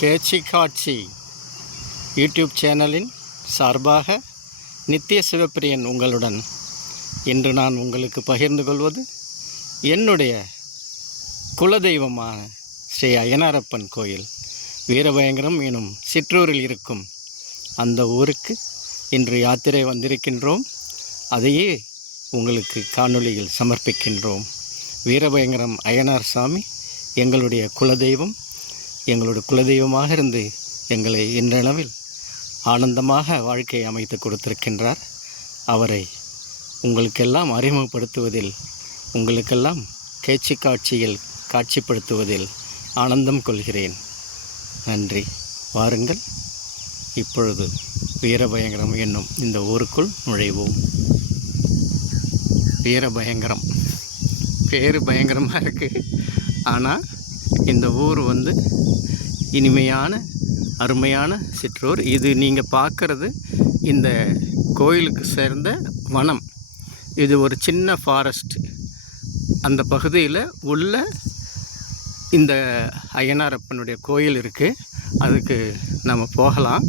Catchy காட்சி YouTube சேனலின் சார்பாக நித்திய சிவப்பிரியன் உங்களுடன் இன்று நான் உங்களுக்கு பகிர்ந்து கொள்வது என்னுடைய குலதெய்வமான ஸ்ரீ அய்யனாரப்பன் கோயில் வீரபயங்கரம் எனும் சிற்றூரில் இருக்கும் அந்த ஊருக்கு இன்று யாத்திரை வந்திருக்கின்றோம். அதையே உங்களுக்கு காணொளியில் சமர்ப்பிக்கின்றோம். வீரபயங்கரம் அய்யனார் சாமி எங்களுடைய குலதெய்வம். எங்களுடைய குலதெய்வமாக இருந்து எங்களை இன்றளவில் ஆனந்தமாக வாழ்க்கையை அமைத்து கொடுத்திருக்கின்றார். அவரை உங்களுக்கெல்லாம் அறிமுகப்படுத்துவதில், உங்களுக்கெல்லாம் கேட்சி காட்சியில் காட்சிப்படுத்துவதில் ஆனந்தம் கொள்கிறேன். நன்றி. வாருங்கள், இப்பொழுது வீரபயங்கரம் என்னும் இந்த ஊருக்குள் நுழைவோம். வீரபயங்கரம் பேர் பயங்கரமாக இருக்குது. ஆனால் இந்த ஊர் இனிமையான அருமையான சிற்றூர். இது நீங்கள் பார்க்குறது இந்த கோயிலுக்கு சேர்ந்த வனம். இது ஒரு சின்ன ஃபாரஸ்ட். அந்த பகுதியில் உள்ள இந்த அய்யனாரப்பனுடைய கோயில் இருக்குது. அதுக்கு நம்ம போகலாம்.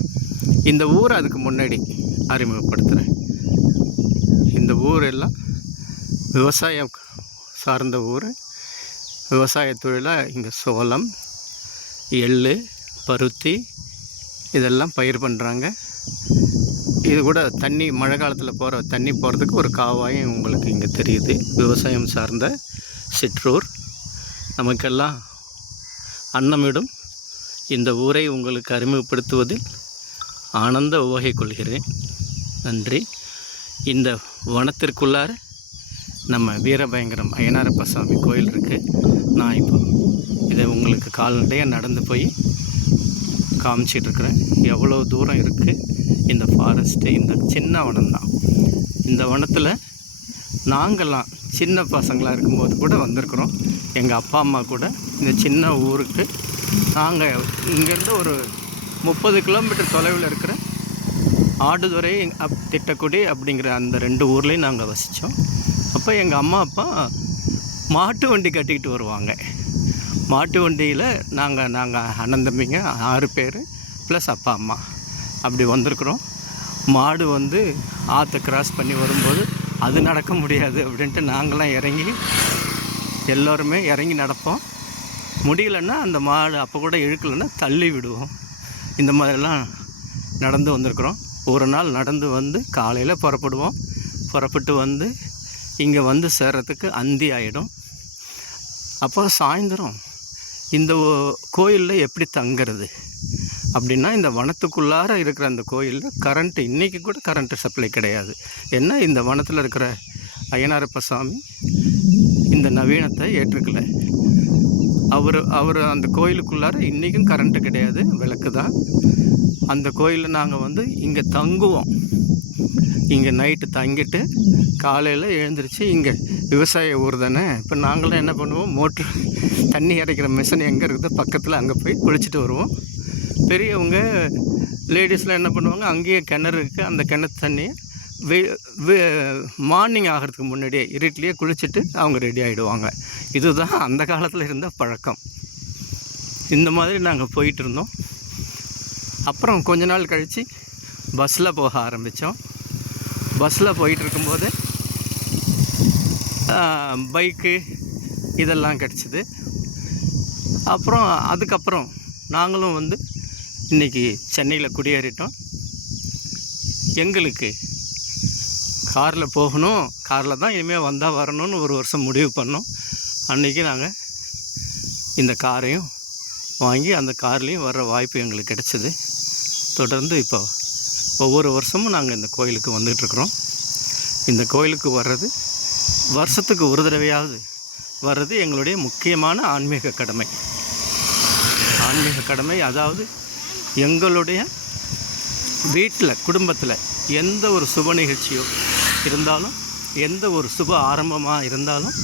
இந்த ஊர் அதுக்கு முன்னாடி அறிமுகப்படுத்துகிறேன். இந்த ஊர் எல்லாம் விவசாயம் சார்ந்த ஊர். விவசாய தொழிலாக இங்கே சோளம், எள், பருத்தி இதெல்லாம் பயிர் பண்ணுறாங்க. இது கூட தண்ணி, மழை காலத்தில் தண்ணி போகிறதுக்கு ஒரு காவாயும் உங்களுக்கு இங்கே தெரியுது. விவசாயம் சார்ந்த சிற்றூர். நமக்கெல்லாம் அன்னமிடும் இந்த ஊரை உங்களுக்கு அறிமுகப்படுத்துவதில் ஆனந்த உவகை கொள்கிறேன். நன்றி. இந்த வனத்திற்குள்ளார நம்ம வீரபயங்கரம் அய்யனாரப்ப சாமி கோயில் இருக்குது. நான் இப்போ இதை உங்களுக்கு கால்நடையாக நடந்து போய் காமிச்சிட்ருக்குறேன். எவ்வளோ தூரம் இருக்குது இந்த ஃபாரஸ்ட்டு. இந்த சின்ன வனம் தான். இந்த வனத்தில் நாங்கள்லாம் சின்ன பசங்களாக இருக்கும்போது கூட வந்திருக்கிறோம். எங்கள் அப்பா அம்மா கூட இந்த சின்ன ஊருக்கு நாங்கள் இங்கேருந்து ஒரு 30 கிலோமீட்டர் தொலைவில் இருக்கிற ஆடுதுறை, திட்டக்குடி அப்படிங்கிற அந்த 2 ஊர்லேயும் நாங்கள் வசித்தோம். அப்போ எங்கள் அம்மா அப்பா மாட்டு வண்டி கட்டிக்கிட்டு வருவாங்க. மாட்டு வண்டியில் நாங்கள் அண்ணன் தம்பிங்க 6 பேர் ப்ளஸ் அப்பா அம்மா அப்படி வந்திருக்குறோம். மாடு ஆற்றை கிராஸ் பண்ணி வரும்போது அது நடக்க முடியாது அப்படின்ட்டு நாங்களாம் இறங்கி எல்லோருமே இறங்கி நடப்போம். முடியலன்னா அந்த மாடு அப்போ கூட இழுக்கலைன்னா தள்ளி விடுவோம். இந்த மாதிரிலாம் நடந்து வந்திருக்குறோம். ஒரு நாள் நடந்து காலையில் புறப்படுவோம். புறப்பட்டு இங்கே சேர்கிறதுக்கு அந்தி ஆகிடும். அப்போ சாயந்தரம் இந்த கோயிலில் எப்படி தங்கிறது அப்படின்னா, இந்த வனத்துக்குள்ளார இருக்கிற அந்த கோயிலில் கரண்ட்டு, இன்றைக்கி கூட கரண்ட்டு சப்ளை கிடையாது. ஏன்னா இந்த வனத்தில் இருக்கிற அய்யனாரப்ப சாமி இந்த நவீனத்தை ஏற்றுக்கலை. அவர் அந்த கோயிலுக்குள்ளார இன்றைக்கும் கரண்ட்டு கிடையாது, விளக்கு தான். அந்த கோயிலில் நாங்கள் இங்கே தங்குவோம். இங்கே நைட்டு தங்கிட்டு காலையில் எழுந்திரிச்சு, இங்கே விவசாய ஊர் தானே. இப்போ நாங்களாம் என்ன பண்ணுவோம், மோட்ரு தண்ணி இறைக்கிற மிஷின் எங்கே இருக்குதோ பக்கத்தில் அங்கே போய் குளிச்சுட்டு வருவோம். பெரியவங்க லேடிஸ்லாம் என்ன பண்ணுவாங்க, அங்கேயே கிணறு இருக்குது. அந்த கிணறு தண்ணியை மார்னிங் ஆகிறதுக்கு முன்னாடியே இருட்டிலேயே குளிச்சுட்டு அவங்க ரெடி ஆகிடுவாங்க. இதுதான் அந்த காலத்தில் இருந்த பழக்கம். இந்த மாதிரி நாங்கள் போயிட்டு இருந்தோம். அப்புறம் கொஞ்ச நாள் கழித்து பஸ்ஸில் போக ஆரம்பித்தோம். பஸ்ஸில் போயிட்டுருக்கும்போது பைக்கு இதெல்லாம் கிடச்சிது. அப்புறம் அதுக்கப்புறம் நாங்களும் இன்றைக்கி சென்னையில் குடியேறிட்டோம். எங்களுக்கு காரில் போகணும், காரில் தான் இனிமேல் வந்தால் வரணும்னு ஒரு வருஷம் முடிவு பண்ணோம். அன்றைக்கி நாங்கள் இந்த காரையும் வாங்கி அந்த கார்லேயும் வர்ற வாய்ப்பு எங்களுக்கு கிடச்சிது. தொடர்ந்து இப்போ ஒவ்வொரு வருஷமும் நாங்கள் இந்த கோயிலுக்கு வந்துட்டுருக்குறோம். இந்த கோயிலுக்கு வர்றது வருஷத்துக்கு ஒரு தடவையாவது வர்றது எங்களுடைய முக்கியமான ஆன்மீக கடமை. அதாவது எங்களுடைய வீட்டில், குடும்பத்தில் எந்த ஒரு சுப நிகழ்ச்சியோ இருந்தாலும், எந்த ஒரு சுப ஆரம்பமாக இருந்தாலும்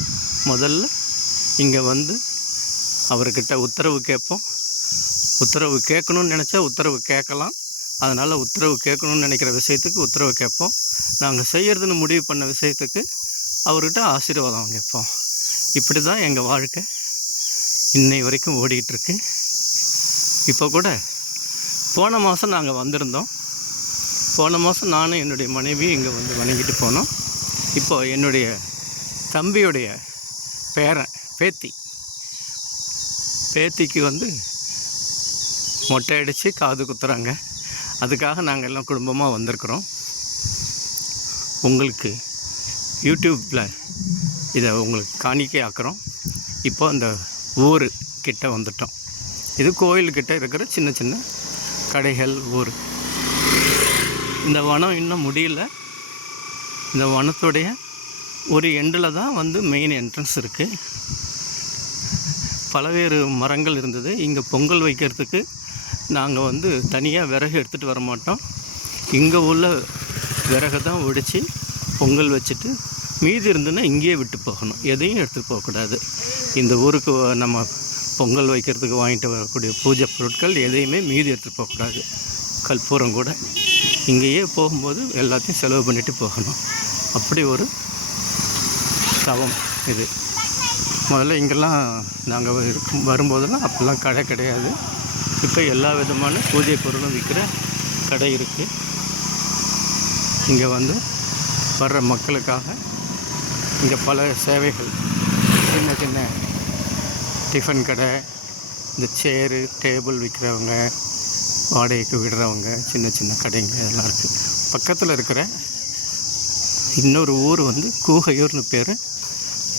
முதல்ல இங்கே அவர்கிட்ட உத்தரவு கேட்போம். உத்தரவு கேட்கணும்னு நினச்சா உத்தரவு கேட்கலாம். அதனால் உத்தரவு கேட்கணும்னு நினைக்கிற விஷயத்துக்கு உத்தரவு கேட்போம். நாங்கள் செய்கிறதுன்னு முடிவு பண்ண விஷயத்துக்கு அவர்கிட்ட ஆசீர்வாதம் கேட்போம். இப்படி தான் எங்கள் வாழ்க்கை இன்னை வரைக்கும் ஓடிக்கிட்டுருக்கு. இப்போ கூட போன மாதம் நாங்கள் வந்திருந்தோம். போன மாதம் நானும் என்னுடைய மனைவியும் இங்கே வந்து வணங்கிட்டு போனோம். இப்போ என்னுடைய தம்பியுடைய பேத்திக்கு வந்து மொட்டை அடித்து காது குத்துறாங்க. அதுக்காக நாங்கள் எல்லாம் குடும்பமாக வந்திருக்கிறோம். உங்களுக்கு யூடியூப்பில் இதை உங்களுக்கு காணிக்கை ஆக்குறோம். இப்போ அந்த ஊர் கிட்ட வந்துட்டோம். இது கோயில்கிட்ட இருக்கிற சின்ன சின்ன கடைகள் ஊர். இந்த வனம் இன்னும் முடியல. இந்த வனத்துடைய ஒரு எண்டில் தான் வந்து மெயின் என்ட்ரன்ஸ் இருக்குது. பலவேறு மரங்கள் இருந்தது. இங்கே பொங்கல் வைக்கிறதுக்கு நாங்கள் வந்து தனியாக விறகு எடுத்துகிட்டு வர மாட்டோம். இங்கே உள்ள விறகு தான் ஒடித்து பொங்கல் வச்சுட்டு மீதி இருந்துன்னா இங்கேயே விட்டு போகணும். எதையும் எடுத்துகிட்டு போகக்கூடாது. இந்த ஊருக்கு நம்ம பொங்கல் வைக்கிறதுக்கு வாங்கிட்டு வரக்கூடிய பூஜை பொருட்கள் எதையுமே மீதி எடுத்துகிட்டு போகக்கூடாது. கற்பூரம் கூட இங்கேயே போகும்போது எல்லாத்தையும் செலவு பண்ணிவிட்டு போகணும். அப்படி ஒரு தவம் இது. முதல்ல இங்கெல்லாம் நாங்கள் வரும்போதெல்லாம் அப்போல்லாம் கடை கிடையாது. இப்போ எல்லா விதமான பூஜை பொருளும் விற்கிற கடை இருக்குது. இங்கே வந்து வர்ற மக்களுக்காக இங்கே பல சேவைகள், சின்ன சின்ன டிஃபன் கடை, இந்த சேரு டேபிள் விற்கிறவங்க, வாடகைக்கு விடுறவங்க, சின்ன சின்ன கடைங்க இதெல்லாம் இருக்குது. பக்கத்தில் இருக்கிற இன்னொரு ஊர் வந்து கூகையூர்னு பேர்.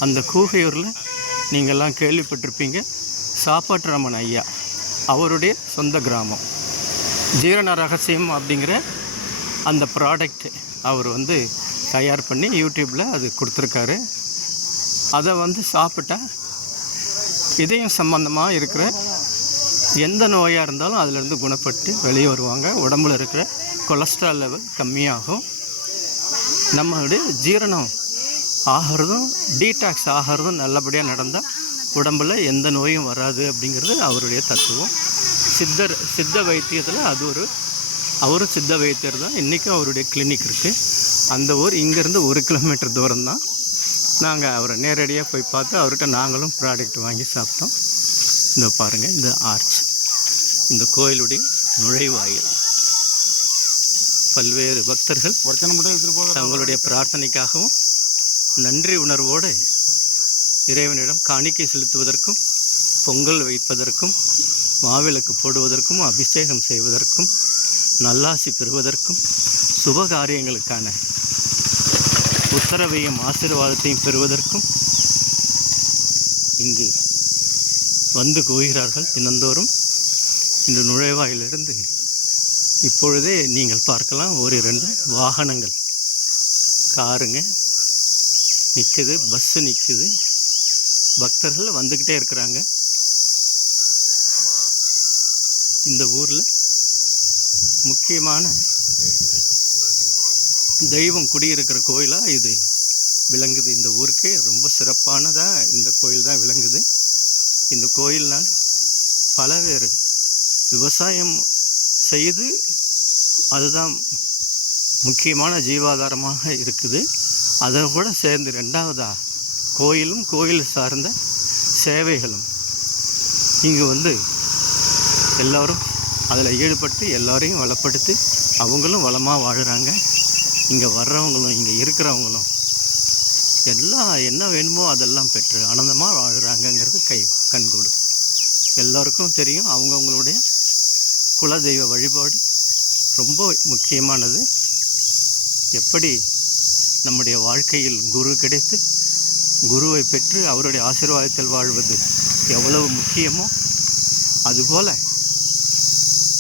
அந்த கூகையூரில் நீங்கள்லாம் கேள்விப்பட்டிருப்பீங்க. சாப்பாட்டுராமன் ஐயா அவருடைய சொந்த கிராமம். ஜீரண ரகசியம் அப்படிங்கிற அந்த ப்ராடக்ட் அவர் வந்து தயார் பண்ணி யூடியூப்பில் அது கொடுத்துருக்காரு. அதை வந்து சாப்பிட்டா இதயம் சம்பந்தமாக இருக்கிற எந்த நோயாக இருந்தாலும் அதிலேருந்து குணப்பட்டு வெளியே வருவாங்க. உடம்புல இருக்கிற கொலஸ்ட்ரால் லெவல் கம்மியாகும். நம்மளுடைய ஜீரணம் ஆகிறதும் டீடாக்ஸ் ஆகிறதும் நல்லபடியாக நடந்தால் உடம்பில் எந்த நோயும் வராது அப்படிங்கிறது அவருடைய தத்துவம். சித்த வைத்தியத்தில் அவரும் சித்த வைத்தியர் தான். இன்றைக்கும் அவருடைய கிளினிக் இருக்குது. அந்த ஊர் இங்கேருந்து 1 கிலோமீட்டர் தூரம் தான். நாங்கள் அவரை நேரடியாக போய் பார்த்து அவர்கிட்ட நாங்களும் ப்ராடக்ட் வாங்கி சாப்பிட்டோம். இந்த பாருங்கள், இந்த ஆர்ச், இந்த கோயிலுடைய நுழைவாயில். பல்வேறு பக்தர்கள் தங்களுடைய பிரார்த்தனைக்காகவும் நன்றி உணர்வோடு இறைவனிடம் காணிக்கை செலுத்துவதற்கும், பொங்கல் வைப்பதற்கும், மாவிளக்கு போடுவதற்கும், அபிஷேகம் செய்வதற்கும், நல்லாசி பெறுவதற்கும், சுப காரியங்களுக்கான உத்தரவையும் ஆசீர்வாதத்தையும் பெறுவதற்கும் இங்கு வந்து குவிகிறார்கள் தினந்தோறும். இந்த நுழைவாயிலிருந்து இப்பொழுதே நீங்கள் பார்க்கலாம், 1-2 வாகனங்கள், காருங்க நிற்குது, பஸ்ஸு நிற்குது, பக்தர்கள் வந்துக்கிட்டே இருக்கிறாங்க. இந்த ஊரில் முக்கியமான தெய்வம் குடியிருக்கிற கோயிலாக இது விளங்குது. இந்த ஊருக்கே ரொம்ப சிறப்பானதாக இந்த கோயில் தான் விளங்குது. இந்த கோயில்னால் பலவேறு விவசாயம் செய்து அதுதான் முக்கியமான ஜீவாதாரமாக இருக்குது. அதை கூட சேர்ந்து 2வதாக கோயில் சார்ந்த சேவைகளும் இங்கே வந்து எல்லோரும் அதில் ஈடுபட்டு எல்லோரையும் வளப்படுத்தி அவங்களும் வளமாக வாழுறாங்க. இங்கே வர்றவங்களும் இங்கே இருக்கிறவங்களும் எல்லாம் என்ன வேணுமோ அதெல்லாம் பெற்று ஆனந்தமாக வாழ்கிறாங்கங்கிறது கண்கூடு. எல்லோருக்கும் தெரியும் அவங்கவுங்களுடைய குலதெய்வ வழிபாடு ரொம்ப முக்கியமானது. எப்படி நம்முடைய வாழ்க்கையில் குரு கிடைத்து குருவை பெற்று அவருடைய ஆசீர்வாதத்தில் வாழ்வது எவ்வளவு முக்கியமோ அதுபோல்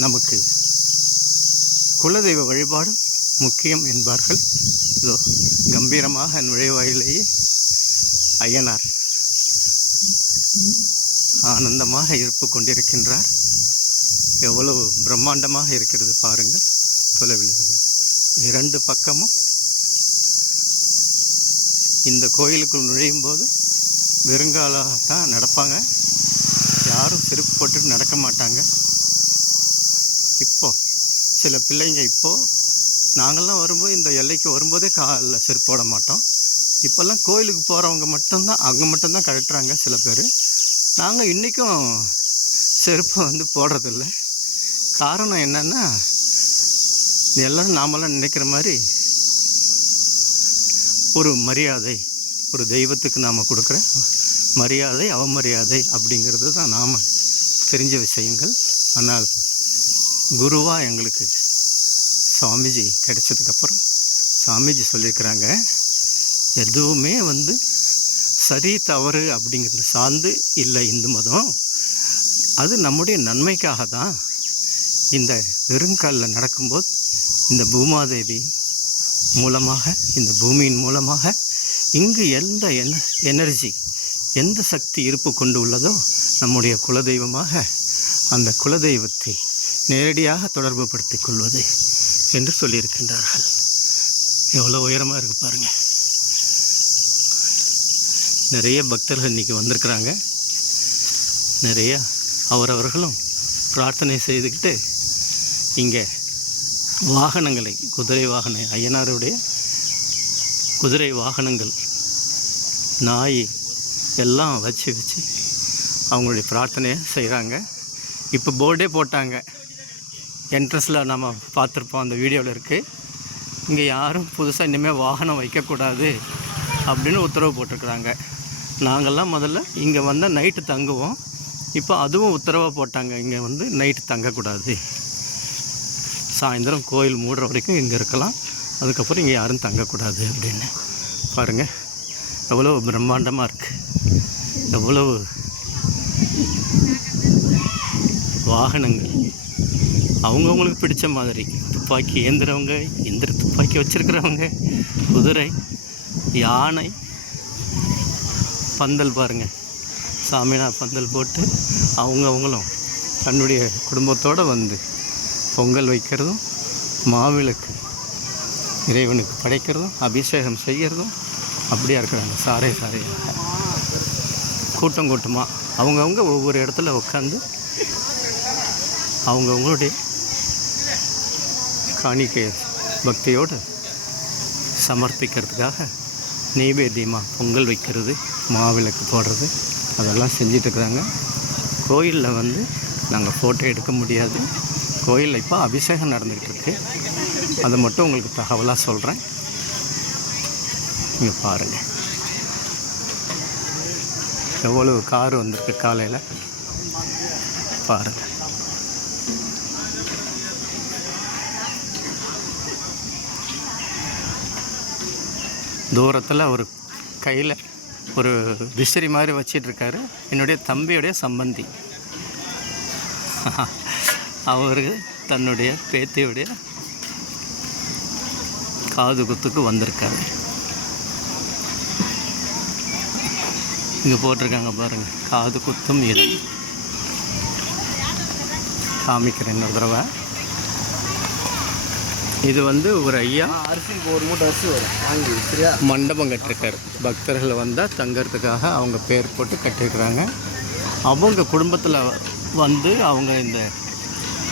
நமக்கு குலதெய்வ வழிபாடு முக்கியம் என்பார்கள். இதோ கம்பீரமாக நுழைவாயிலேயே ஐயனார் ஆனந்தமாக இருப்பு கொண்டிருக்கின்றார். எவ்வளவு பிரம்மாண்டமாக இருக்கிறது பாருங்கள். தொலைவிலிருந்து 2 பக்கமும் இந்த கோயிலுக்குள் நுழையும் போது வெறுங்காலாக தான் நடப்பாங்க. யாரும் செருப்பு போட்டு நடக்க மாட்டாங்க. இப்போது சில பிள்ளைங்க நாங்கள்லாம் வரும்போது இந்த எல்லைக்கு வரும்போதே காலில் செருப்பு போட மாட்டோம். இப்போல்லாம் கோயிலுக்கு போகிறவங்க மட்டும்தான் கழட்டுறாங்க சில பேர். நாங்கள் இன்றைக்கும் செருப்பை வந்து போடுறதில்ல. காரணம் என்னென்னா, எல்லோரும் நாமெல்லாம் நினைக்கிற மாதிரி ஒரு மரியாதை, ஒரு தெய்வத்துக்கு நாம் கொடுக்குற மரியாதை அவமரியாதை அப்படிங்கிறது தான் நாம் தெரிஞ்ச விஷயங்கள். ஆனால் குருவாக எங்களுக்கு சுவாமிஜி கிடைச்சதுக்கப்புறம் சாமிஜி சொல்லியிருக்கிறாங்க, எதுவுமே வந்து சரி தவறு அப்படிங்கிறது சார்ந்து இல்லை இந்து மதம். அது நம்முடைய நன்மைக்காக தான். இந்த வெறுங்காலில் நடக்கும்போது இந்த பூமாதேவி மூலமாக, இந்த பூமியின் மூலமாக இங்கு எந்த எனர்ஜி, எந்த சக்தி இருப்பு கொண்டு உள்ளதோ நம்முடைய குலதெய்வமாக அந்த குலதெய்வத்தை நேரடியாக தொடர்பு படுத்திக் கொள்வது என்று சொல்லியிருக்கின்றார்கள். எவ்வளோ உயரமாக இருக்குது பாருங்கள். நிறைய பக்தர்கள் இன்றைக்கி வந்திருக்கிறாங்க. நிறைய அவரவர்களும் பிரார்த்தனை செய்துக்கிட்டு இங்கே வாகனங்களை, குதிரை வாகனம், ஐயனாருடைய குதிரை வாகனங்கள், நாய் எல்லாம் வச்சு அவங்களுடைய பிரார்த்தனையை செய்கிறாங்க. இப்போ போர்டே போட்டாங்க, என்ட்ரன்ஸில் நம்ம பார்த்துருப்போம், அந்த வீடியோவில் இருக்குது. இங்கே யாரும் புதுசாக இனிமேல் வாகனம் வைக்கக்கூடாது அப்படின்னு உத்தரவு போட்டிருக்குறாங்க. நாங்கள்லாம் முதல்ல இங்கே வந்தால் நைட்டு தங்குவோம். இப்போ அதுவும் உத்தரவாக போட்டாங்க, இங்கே வந்து நைட்டு தங்கக்கூடாது, சாயந்தரம் கோயில் மூடுற வரைக்கும் இங்கே இருக்கலாம், அதுக்கப்புறம் இங்கே யாரும் தங்கக்கூடாது அப்படின்னு. பாருங்கள் எவ்வளோ பிரம்மாண்டமாக இருக்குது, எவ்வளவு வாகனங்கள், அவங்கவுங்களுக்கு பிடிச்ச மாதிரி. துப்பாக்கி ஏந்துறவங்க, எந்திர துப்பாக்கி வச்சுருக்கிறவங்க, குதிரை, யானை, பந்தல் பாருங்கள், சாமினா பந்தல் போட்டு அவங்களும் தன்னுடைய குடும்பத்தோடு வந்து பொங்கல் வைக்கிறதும், மாவிளக்கு இறைவனுக்கு படைக்கிறதும், அபிஷேகம் செய்கிறதும் அப்படியா இருக்கிறாங்க. சாரையாக கூட்டமாக அவங்கவுங்க ஒவ்வொரு இடத்துல உட்காந்து அவங்கவுங்களுடைய காணிக்கை பக்தியோடு சமர்ப்பிக்கிறதுக்காக நெய்வேத்தியமாக பொங்கல் வைக்கிறது, மாவிளக்கு போடுறது, அதெல்லாம் செஞ்சிட்ருக்குறாங்க. கோயிலில் வந்து நாங்கள் ஃபோட்டோ எடுக்க முடியாது. கோயிலில் இப்போ அபிஷேகம் நடந்துக்கிட்டு இருக்குது. அதை மட்டும் உங்களுக்கு தகவலாக சொல்கிறேன். இங்கே பாருங்கள் எவ்வளவு கார் வந்திருக்கு காலையில் பாருங்கள். தூரத்தில் ஒரு கையில் ஒரு விசிறி மாதிரி வச்சிட்ருக்காரு. என்னுடைய தம்பியுடைய சம்பந்தி, அவர் தன்னுடைய பேத்தியுடைய காது குத்துக்கு வந்திருக்காரு. இங்கே போட்டிருக்காங்க பாருங்கள், காது குத்தும் இடம். காமிக்கிறேன் இன்னொரு தடவை. இது வந்து ஒரு ஐயா அரிசிக்கு ஒரு மூட்டை அரிசி வரும் வாங்கி சரியா மண்டபம் கட்டிருக்காரு. பக்தர்கள் வந்தால் தங்கிறதுக்காக அவங்க பேர் போட்டு கட்டியிருக்கிறாங்க. அவங்க குடும்பத்தில் வந்து அவங்க இந்த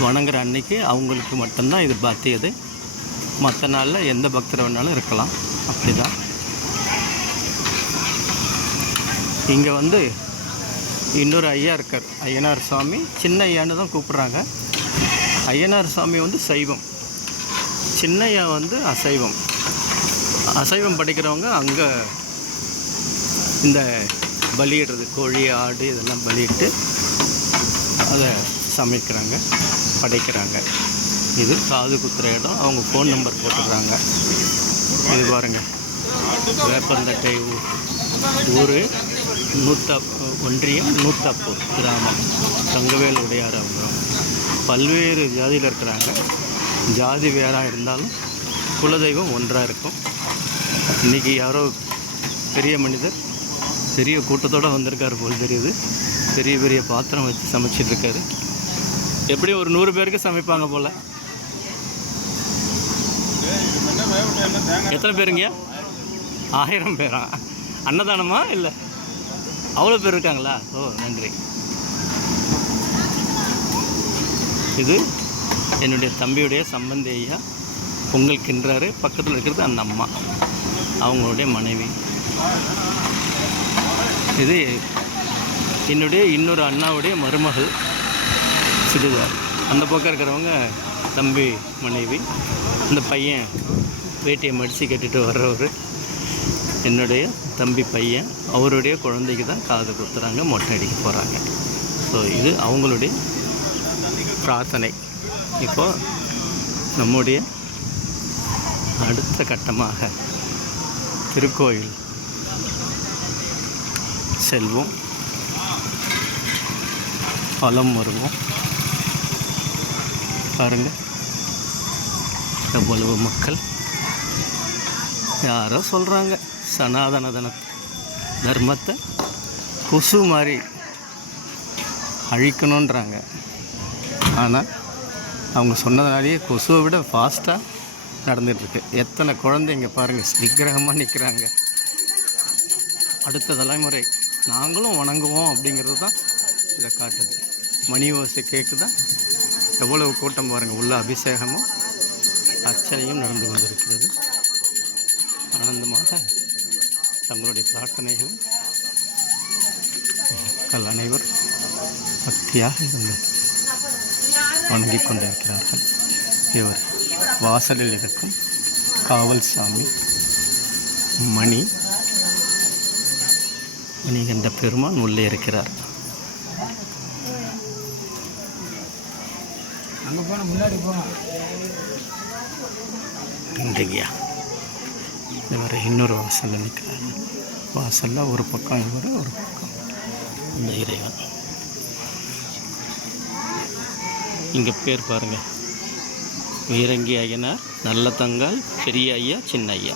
வணங்குற அன்னைக்கு அவங்களுக்கு மட்டும்தான் இது பாத்தியது. மற்ற நாளில் எந்த பக்தர் வேணாலும் இருக்கலாம். அப்படி தான் இங்கே வந்து இன்னொரு ஐயா இருக்கார், ஐயனார் சாமி. சின்ன ஐயான்னு தான் கூப்பிட்றாங்க. ஐயனார் சாமி வந்து சைவம், சின்னையா வந்து அசைவம். அசைவம் படிக்கிறவங்க அங்கே இந்த பலியிடுறது, கோழி ஆடு இதெல்லாம் பலியிட்டு அதை சமைக்கிறாங்க, படைக்கிறாங்க. இது காது குத்துற இடம். அவங்க ஃபோன் நம்பர் போட்டுக்கிறாங்க. இது பாருங்கள், வேப்பந்தட்டை ஊர், ஒன்றியம், நூத்தாப்பூர் கிராமம், தங்கவேல் உடையார். அவங்க பல்வேறு ஜாதியில் இருக்கிறாங்க. ஜாதி வேறாக இருந்தாலும் குலதெய்வம் ஒன்றாக இருக்கும். இன்றைக்கி யாரோ பெரிய மனிதர் பெரிய கூட்டத்தோடு வந்திருக்காரு போல் தெரியுது. பெரிய பெரிய பாத்திரம் வச்சு சமைச்சிட்ருக்காரு. எப்படியும் ஒரு 100 பேருக்கு சமைப்பாங்க போல். எத்தனை பேருங்க? 1000 பேரா? அன்னதானமா? இல்லை அவ்வளோ பேர் இருக்காங்களா? ஓ நன்றி. இது என்னுடைய தம்பியுடைய சம்பந்தி ஐயா பொங்கல் கிண்டுறாரு. பக்கத்தில் இருக்கிறது அந்த அம்மா, அவங்களுடைய மனைவி. இது என்னுடைய இன்னொரு அண்ணாவுடைய மருமகள். சுடிதார். அந்த பக்கம் இருக்கிறவங்க தம்பி மனைவி. இந்த பையன் வேட்டியை மடித்து கட்டிட்டு வர்றவர் என்னுடைய தம்பி பையன். அவருடைய குழந்தைக்கு தான் காது குத்துறாங்க, மொட்டை அடிக்க போகிறாங்க. ஸோ இது அவங்களுடைய பிரார்த்தனை. இப்போது நம்முடைய அடுத்த கட்டமாக திருக்கோயில் செல்வோம், பலம் வருவோம். பாருங்கள் எவ்வளவு மக்கள். யாரோ சொல்கிறாங்க சனாதன தர்மத்தை கொசு மாதிரி அழிக்கணுன்றாங்க. ஆனால் அவங்க சொன்னதுனாலேயே கொசுவை விட ஃபாஸ்ட்டாக நடந்துகிட்ருக்கு. எத்தனை குழந்தைங்க பாருங்கள் விக்கிரகமாக நிற்கிறாங்க. அடுத்த தலைமுறை நாங்களும் வணங்குவோம் அப்படிங்கிறது தான் இதை காட்டுது. மணி ஓசை கேட்குதா? எவ்வளவு கூட்டம் பாருங்கள். உள்ள அபிஷேகமும் அர்ச்சனையும் நடந்து கொண்டிருக்கிறது. ஆனந்தமாக தங்களுடைய பிரார்த்தனைகளை மக்கள் அனைவரும் பக்தியாக இருந்து வணங்கிக் கொண்டிருக்கிறார்கள். இவர் வாசலில் இருக்கும் காவல் சாமி மணிகண்ட பெருமான் உள்ளே இருக்கிறார். முன்னாடி போங்க. இன்றைக்கியா இவர் இன்னொரு வாசலில் நிற்கிறாரு. வாசலில் ஒரு பக்கம் இவர், ஒரு பக்கம் இந்த இறைவன். இங்கே பேர் பாருங்கள், வீரங்கி ஐயனார், நல்லதங்கால், பெரிய ஐயா, சின்ன ஐயா.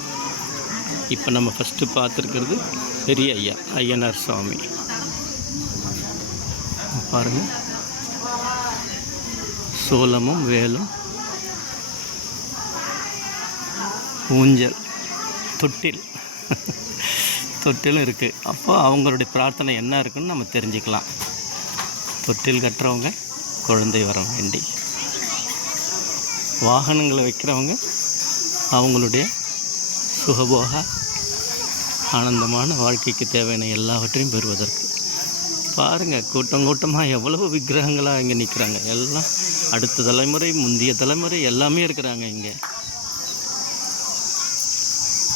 இப்போ நம்ம ஃபஸ்ட்டு பார்த்துருக்கிறது பெரிய ஐயா ஐயனார் சுவாமி. பாருங்கள் சோளமும் வேலும், ஊஞ்சல், தொட்டிலும் இருக்குது. அப்போ அவங்களுடைய பிரார்த்தனை என்ன இருக்குன்னு நம்ம தெரிஞ்சுக்கலாம். தொட்டில் கட்டுறவங்க குழந்தை வர வேண்டி, வாகனங்களை வைக்கிறவங்க அவங்களுடைய சுகபோக ஆனந்தமான வாழ்க்கைக்கு தேவையான எல்லாவற்றையும் பெறுவதற்கு. பாருங்கள் கூட்டமாக எவ்வளவு விக்கிரகங்களாக இங்கே நிற்கிறாங்க. எல்லாம் அடுத்த தலைமுறை, முந்தைய தலைமுறை எல்லாமே இருக்கிறாங்க இங்கே.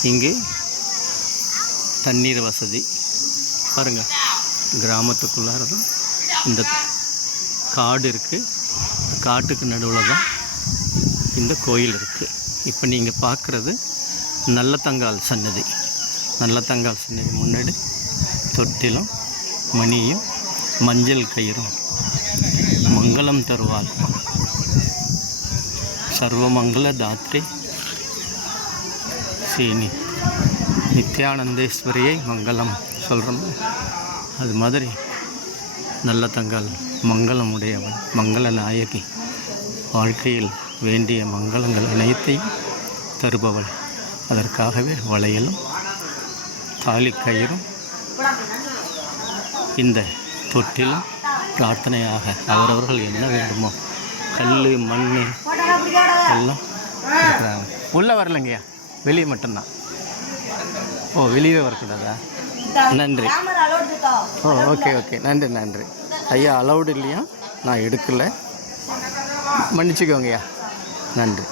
இங்கே தண்ணீர் வசதி பாருங்கள். கிராமத்துக்குள்ளார தான் இந்த காடு இருக்குது. காட்டுக்கு நடுவில் தான் இந்த கோயில் இருக்குது. இப்போ நீங்கள் பார்க்குறது நல்லதங்கால் சன்னதி. நல்லதங்கால் சன்னதி முன்னாடி தொட்டிலும் மணியும் மஞ்சள் கயிறும் மங்களம் தருவாள் சர்வமங்கள தாத்ரி சீனி நித்யானந்தேஸ்வரியை மங்களம் சொல்கிறோம். அது மாதிரி நல்லதங்கால் மங்களம் உடையவள், மங்கள நாயகி, வாழ்க்கையில் வேண்டிய மங்களங்கள் அனைத்தையும் தருபவள். அதற்காகவே வளையலும் தாலி கயிறும் இந்த தொட்டிலும் பிரார்த்தனையாக அவரவர்கள் என்ன வேண்டுமோ கல் மண் எல்லாம் இருக்கிறாங்க. உள்ளே வரலைங்கய்யா, வெளியே மட்டும்தான். ஓ வெளியே வரக்கூடாதா? நன்றி. ஓ ஓகே நன்றி. ஐயா அலௌடு இல்லையா? நான் எடுக்கலை, மன்னிச்சுக்கோங்கய்யா. நன்றி.